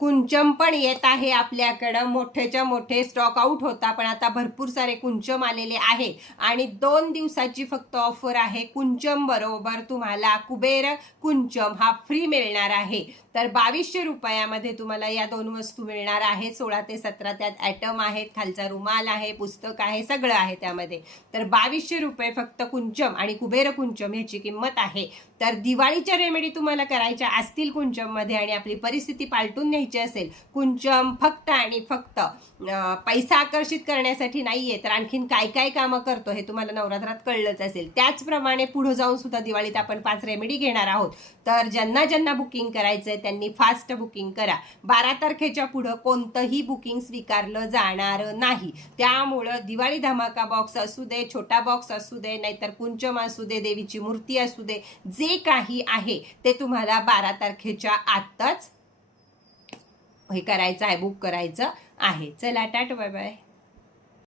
कुंचम पण येत आहे आपल्याकडं. मोठेच्या मोठे स्टॉक आउट होता, पण आता भरपूर सारे कुंचम आलेले आहे आणि 2 दिवसाची फक्त ऑफर आहे. कुंचम बरोबर तुम्हाला कुबेर कुंचम हा फ्री मिळणार आहे. तर 2200 रुपयामध्ये तुम्हाला या 2 वस्तू मिळणार आहेत. 16 ते 17 त्यात ॲटम आहेत, खालचा रुमाल आहे, पुस्तक आहे, सगळं आहे त्यामध्ये. तर 2200 रुपये फक्त कुंचम आणि कुबेर कुंचम ह्याची किंमत आहे. तर दिवाळीच्या रेमेडी तुम्हाला करायच्या असतील कुंचममध्ये आणि आपली परिस्थिती पालटून न्यायची असेल, कुंचम फक्त आणि फक्त पैसा आकर्षित करण्यासाठी नाहीये, तर आणखीन काय काय कामं करतो हे तुम्हाला नवरात्रात कळलंच असेल. त्याचप्रमाणे पुढे जाऊन सुद्धा दिवाळीत आपण 5 रेमेडी घेणार आहोत. तर ज्यांना ज्यांना बुकिंग करायचंय त्यांनी फास्ट बुकिंग करा. 12 तारखेच्या पुढं कोणतंही बुकिंग स्वीकारलं जाणार नाही. त्यामुळं दिवाळी धमाका बॉक्स असू दे, छोटा बॉक्स असू दे, नाहीतर कुंचम असू दे, देवीची मूर्ती असू दे, जे काही आहे ते तुम्हाला 12 तारखेच्या आतच हे करायचं आहे, बुक करायचं आहे. चला, टाटा, बाय बाय.